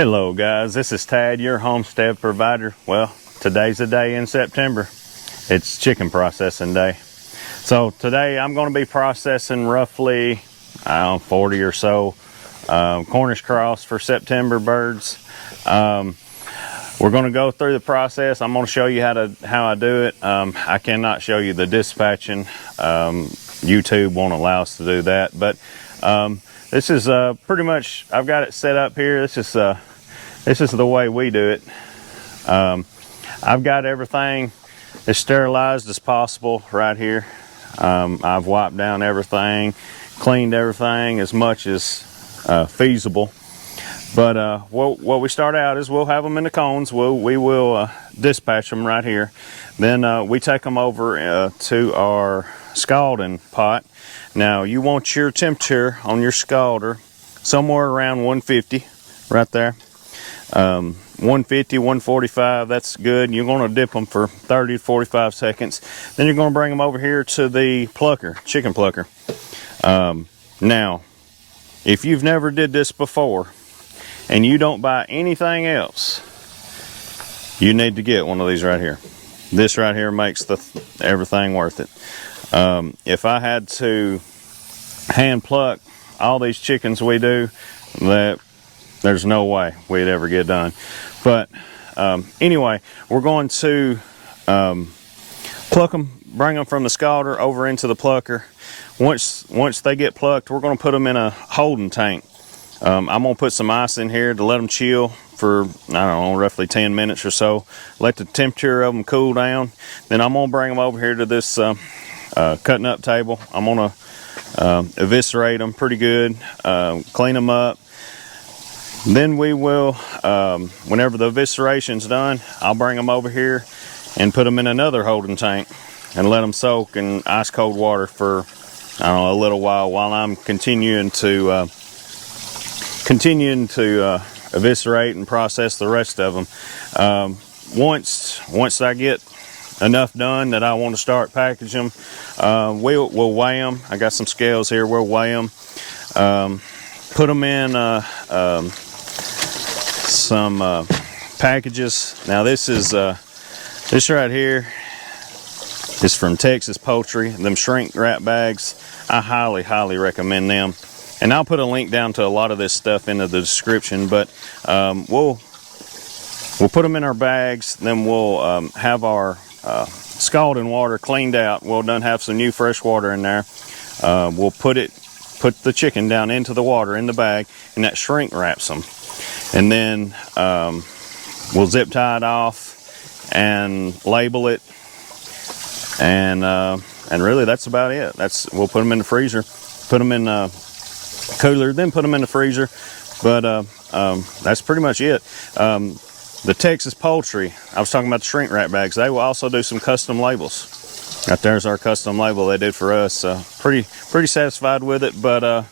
Hello guys, this is Tad, your homestead provider. Well, today's the day in September. It's chicken processing day. So today I'm going to be processing roughly 40 or so Cornish Cross for September birds. We're going to go through the process. I'm going to show you how I do it. I cannot show you the dispatching. YouTube won't allow us to do that, but this is pretty much, I've got it set up here. This is the way we do it. I've got everything as sterilized as possible right here. I've wiped down everything, cleaned everything as much as feasible. But what we start out is we'll have them in the cones. We will dispatch them right here. Then we take them over to our scalding pot. Now you want your temperature on your scalder somewhere around 150, right there. 150, 145, that's good. You're going to dip them for 30 to 45 seconds. Then you're going to bring them over here to the plucker, chicken plucker. Now, if you've never did this before and you don't buy anything else, you need to get one of these right here. This right here makes everything worth it. If I had to hand pluck all these chickens we do, there's no way we'd ever get done. But anyway, we're going to pluck them, bring them from the scalder over into the plucker. Once they get plucked, we're going to put them in a holding tank. I'm going to put some ice in here to let them chill for, I don't know, roughly 10 minutes or so. Let the temperature of them cool down. Then I'm going to bring them over here to this cutting up table. I'm going to eviscerate them pretty good, clean them up. Then we will, whenever the evisceration's done, I'll bring them over here and put them in another holding tank and let them soak in ice cold water for, I don't know, a little while I'm continuing to eviscerate and process the rest of them. Once I get enough done that I want to start packaging them, we'll weigh them. I got some scales here. We'll weigh them, put them in some packages. Now this right here is from Texas Poultry. Them shrink wrap bags, I highly recommend them. And I'll put a link down to a lot of this stuff into the description. But we'll put them in our bags. Then we'll have our scalding water cleaned out. We'll have some new fresh water in there. We'll put the chicken down into the water in the bag, and that shrink wraps them. And then we'll zip tie it off and label it. And really that's about it. We'll put them in the freezer, put them in cooler, then put them in the freezer. But that's pretty much it. The Texas Poultry, I was talking about the shrink wrap bags, they will also do some custom labels. Right there's our custom label they did for us. Pretty satisfied with it. But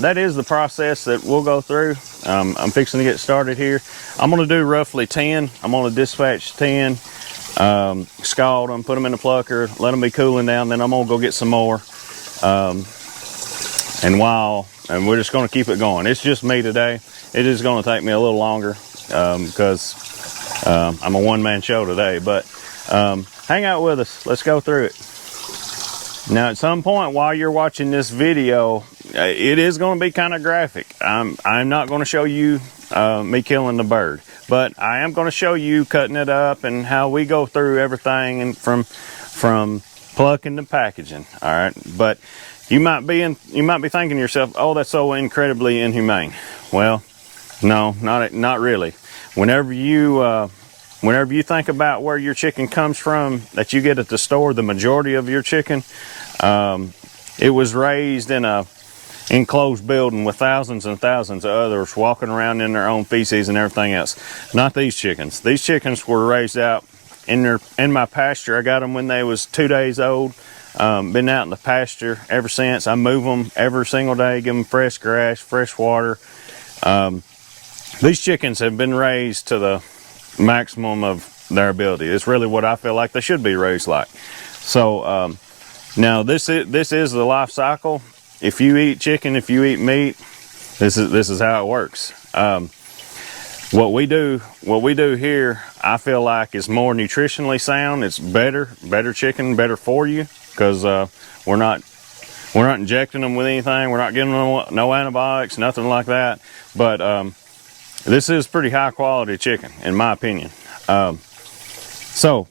that is the process that we'll go through. I'm fixing to get started here. I'm going to do roughly 10. I'm going to dispatch 10, scald them, put them in the plucker, let them be cooling down, then I'm going to go get some more. And we're just going to keep it going. It's just me today. It is going to take me a little longer because I'm a one-man show today. But hang out with us. Let's go through it. Now, at some point while you're watching this video, it is going to be kind of graphic. I'm not going to show you me killing the bird, but I am going to show you cutting it up and how we go through everything and from plucking to packaging. All right, but you might be thinking to yourself, "Oh, that's so incredibly inhumane." Well, no, not really. Whenever you think about where your chicken comes from, that you get at the store, the majority of your chicken, it was raised in a enclosed building with thousands and thousands of others walking around in their own feces and everything else. Not these chickens. These chickens were raised out in my pasture. I got them when they was 2 days old. Been out in the pasture ever since. I move them every single day, give them fresh grass, fresh water. These chickens have been raised to the maximum of their ability. It's really what I feel like they should be raised like. So now this is the life cycle. If you eat chicken, if you eat meat, this is how it works. what we do here, I feel like is more nutritionally sound. It's better chicken, better for you, because we're not injecting them with anything. We're not giving them no antibiotics, nothing like that. But this is pretty high quality chicken, in my opinion. So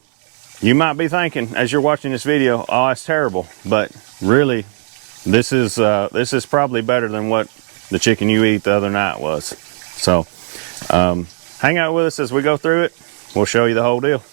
you might be thinking as you're watching this video, oh, that's terrible. But really, this is probably better than what the chicken you ate the other night was. So hang out with us as we go through it. We'll show you the whole deal.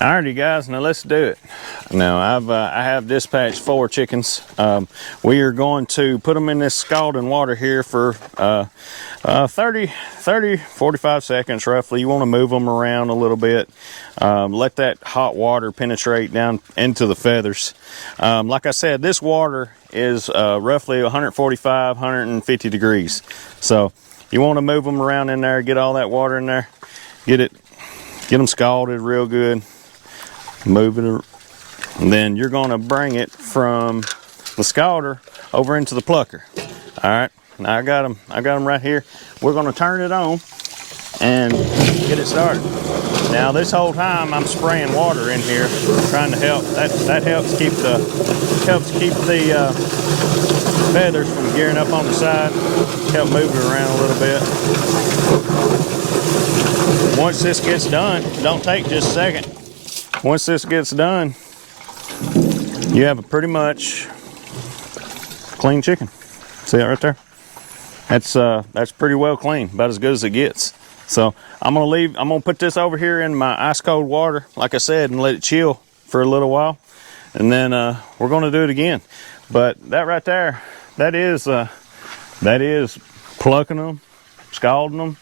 Alrighty guys, now let's do it. Now I have dispatched 4 chickens. We are going to put them in this scalding water here for 45 seconds roughly. You want to move them around a little bit. Let that hot water penetrate down into the feathers. Like I said, this water is roughly 145, 150 degrees. So you want to move them around in there, get all that water in there, get them scalded real good. Move it, and then you're going to bring it from the Scolder over into the Plucker. All right, now I got them right here. We're going to turn it on and get it started. Now this whole time I'm spraying water in here, trying to help. That helps keep the feathers from gearing up on the side. Help move it around a little bit. Once this gets done, don't take just a second. Once this gets done, you have a pretty much clean chicken. See that right there? That's pretty well clean, about as good as it gets. So I'm gonna put this over here in my ice cold water, like I said, and let it chill for a little while, and then we're gonna do it again. But that right there, that is plucking them, scalding them,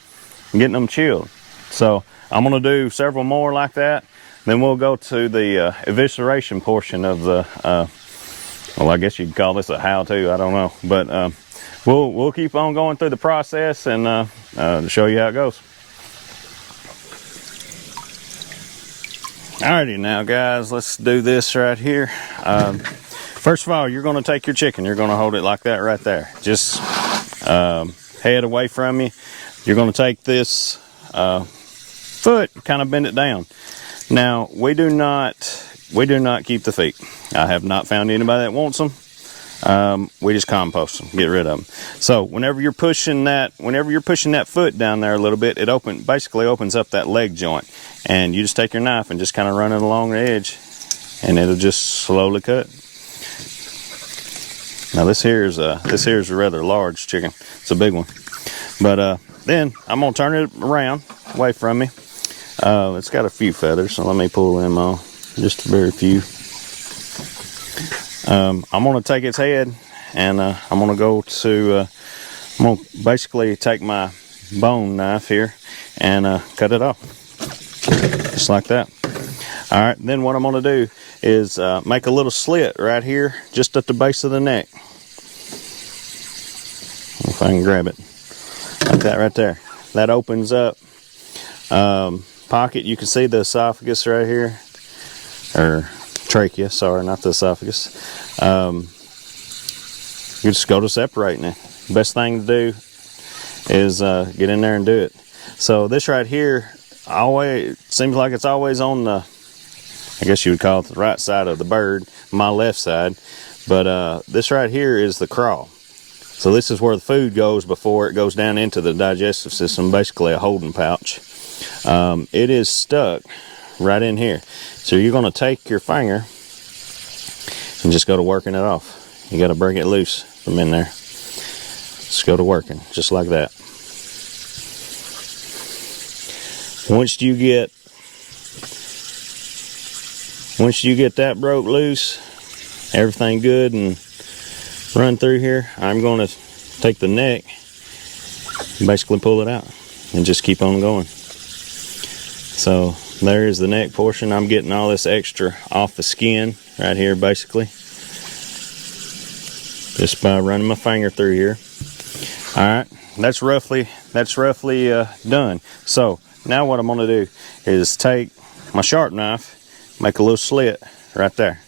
and getting them chilled. So I'm gonna do several more like that. Then we'll go to the evisceration portion of the, well, I guess you could call this a how-to, I don't know. But we'll keep on going through the process and to show you how it goes. Alrighty now guys, let's do this right here. First of all, you're gonna take your chicken, you're gonna hold it like that right there. Just head away from you. You're gonna take this foot, kind of bend it down. Now, we do not keep the feet. I have not found anybody that wants them. We just compost them, get rid of them. So whenever you're pushing that foot down there a little bit, it basically opens up that leg joint. And you just take your knife and just kind of run it along the edge, and it'll just slowly cut. Now this here is a rather large chicken. It's a big one. But then I'm gonna turn it around away from me. It's got a few feathers, so let me pull them off, just a very few. I'm going to take its head, and I'm going to basically take my bone knife here and cut it off, just like that. All right, then what I'm going to do is make a little slit right here, just at the base of the neck. If I can grab it, like that right there. That opens up. Pocket, you can see the esophagus right here, or trachea, sorry, not the esophagus. You just go to separating it. Best thing to do is get in there and do it. So this right here, seems like it's always on the, I guess you would call it the right side of the bird, my left side. But this right here is the craw. So this is where the food goes before it goes down into the digestive system, basically a holding pouch. It is stuck right in here. So you're going to take your finger and just go to working it off. You got to break it loose from in there. Just go to working, just like that. Once you get Once you get that broke loose, everything good and run through here, I'm going to take the neck, basically pull it out and just keep on going. So there is the neck portion. I'm getting all this extra off the skin right here, basically, just by running my finger through here. All right, that's roughly done. So now what I'm going to do is take my sharp knife, make a little slit right there,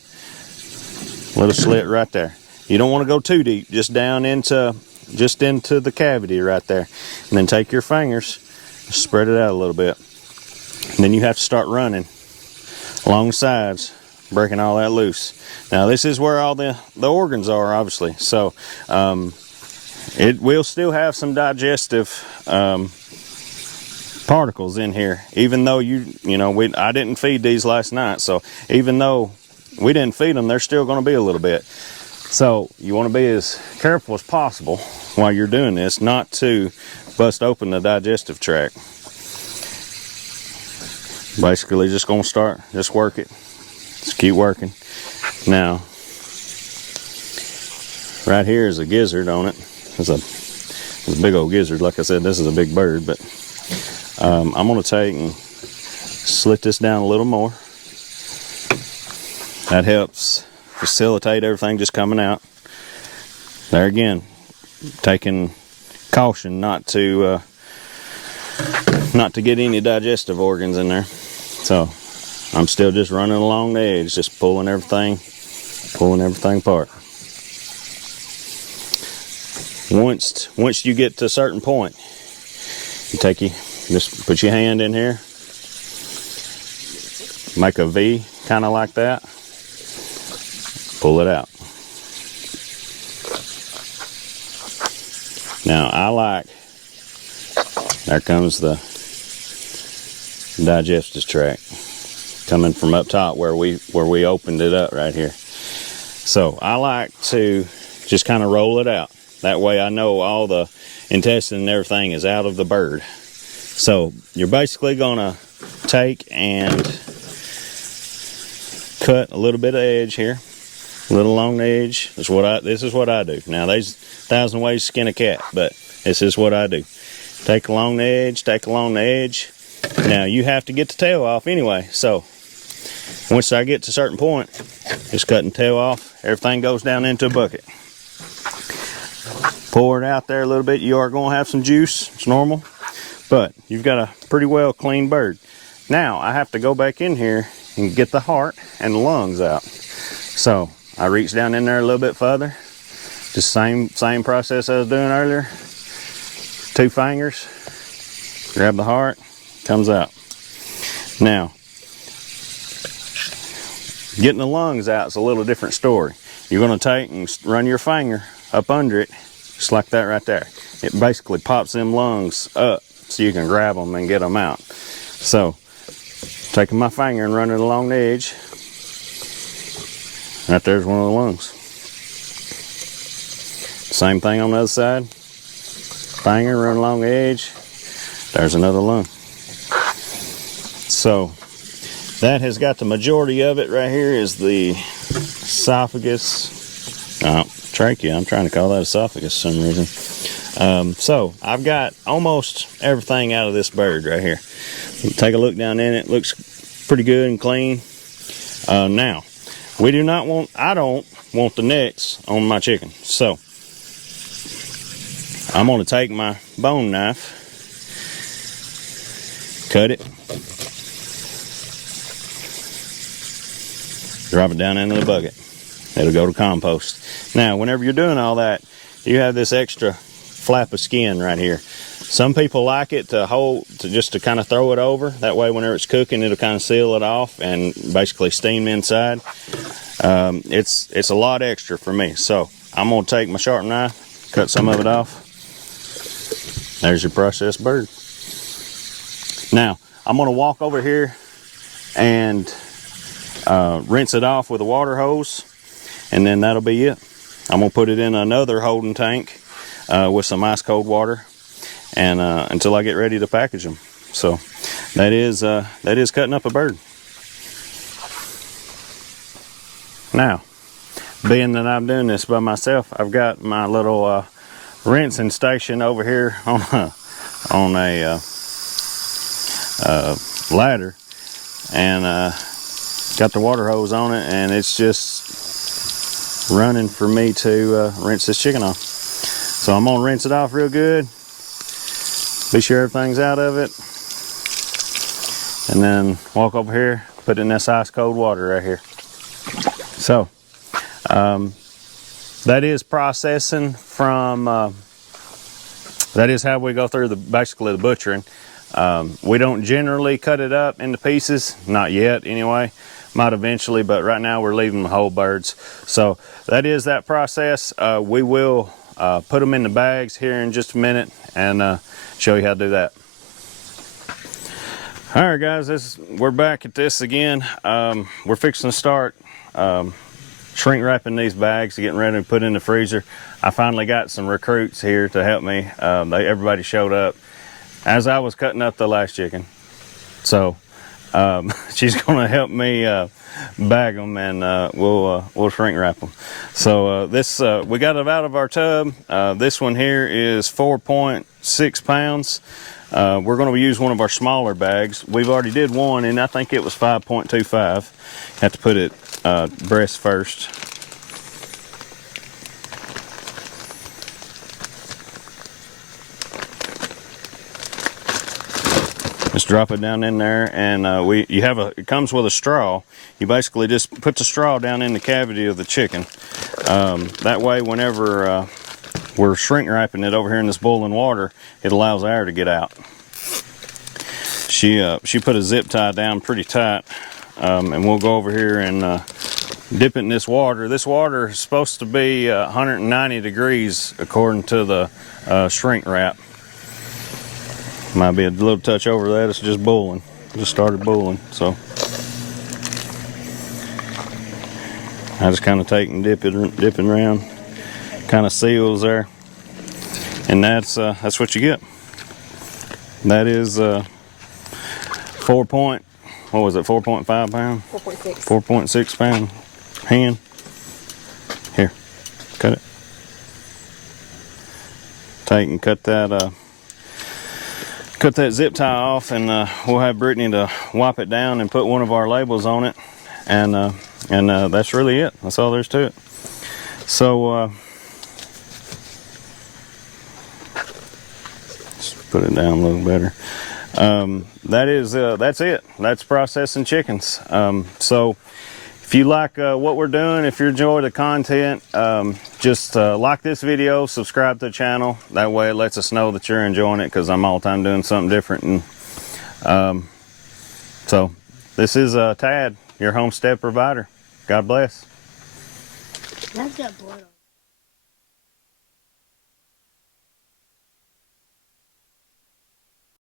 little slit right there. You don't want to go too deep, just down into the cavity right there, and then take your fingers, spread it out a little bit, and then you have to start running along the sides, breaking all that loose. Now this is where all the organs are, obviously, so it will still have some digestive particles in here, even though I didn't feed these last night, so even though we didn't feed them, they're still going to be a little bit. So you want to be as careful as possible while you're doing this, not to bust open the digestive tract. Basically just going to start, just work it, just keep working. Now right here is a gizzard on it. It's a big old gizzard. Like I said, this is a big bird, but I'm going to take and slit this down a little more. That helps facilitate everything just coming out. There again, taking caution not to get any digestive organs in there. So I'm still just running along the edge, just pulling everything apart. Once you get to a certain point, just put your hand in here, make a V, kind of like that. Pull it out. Now there comes the digestive tract coming from up top where we opened it up right here. So I like to just kind of roll it out. That way I know all the intestine and everything is out of the bird. So you're basically gonna take and cut a little bit of edge here. A little along the edge. This is what I do. Now there's 1,000 ways to skin a cat, but this is what I do. Take along the edge, take along the edge. Now you have to get the tail off anyway, so once I get to a certain point, just cutting the tail off, everything goes down into a bucket. Pour it out there a little bit. You are going to have some juice, it's normal, but you've got a pretty well clean bird. Now I have to go back in here and get the heart and the lungs out. So I reach down in there a little bit further. Just same process I was doing earlier. 2 fingers, grab the heart, comes out. Now, getting the lungs out is a little different story. You're going to take and run your finger up under it, just like that right there. It basically pops them lungs up so you can grab them and get them out. So, taking my finger and running along the edge, right there's one of the lungs. Same thing on the other side. Finger, run along the edge, there's another lung. So that has got the majority of it right here is the esophagus, trachea. I'm trying to call that esophagus for some reason. So I've got almost everything out of this bird right here. Take a look down in it. Looks pretty good and clean. Now, I don't want the necks on my chicken. So I'm going to take my bone knife, cut it, drop it down into the bucket. It'll go to compost. Now, whenever you're doing all that, you have this extra flap of skin right here. Some people like it to kind of throw it over. That way, whenever it's cooking, it'll kind of seal it off and basically steam inside. It's a lot extra for me. So I'm going to take my sharp knife, cut some of it off. There's your processed bird. Now, I'm going to walk over here and rinse it off with a water hose, and then that'll be it. I'm going to put it in another holding tank with some ice cold water, and until I get ready to package them. So that is cutting up a bird. Now, being that I'm doing this by myself, I've got my little rinsing station over here on a ladder, and got the water hose on it, and it's just running for me to rinse this chicken off. So I'm gonna rinse it off real good, be sure everything's out of it, and then walk over here, put it in this ice cold water right here. So that is processing from, that is how we go through basically the butchering. We don't generally cut it up into pieces, not yet anyway, might eventually, but right now we're leaving the whole birds. So that is that process. We will put them in the bags here in just a minute and show you how to do that. All right guys, we're back at this again. We're fixing to start shrink wrapping these bags, getting ready to put in the freezer. I finally got some recruits here to help me. Everybody showed up as I was cutting up the last chicken. So she's gonna help me bag them, and we'll shrink wrap them. So we got it out of our tub. This one here is 4.6 pounds. We're going to use one of our smaller bags. We've already did one, and I think it was 5.25. Have to put it breast first. Just drop it down in there, and it comes with a straw. You basically just put the straw down in the cavity of the chicken. That way, whenever we're shrink wrapping it over here in this boiling water, it allows air to get out. She put a zip tie down pretty tight, and we'll go over here and dip it in this water. This water is supposed to be 190 degrees according to the shrink wrap. Might be a little touch over that. It's just boiling. Just started boiling, so I just kind of take and dip it around. Kind of seals there, and that's what you get. That is 4.5 pound? 4.6. 4.6 pound hand. Here, cut it. Take and cut that zip tie off, and we'll have Brittany to wipe it down and put one of our labels on it, and that's really it. That's all there's to it. So just put it down a little better. That's it. That's processing chickens. So if you like what we're doing, if you enjoy the content, just like this video, subscribe to the channel. That way it lets us know that you're enjoying it, because I'm all the time doing something different. And so this is Tad, your homestead provider. God bless. That's got blood on it.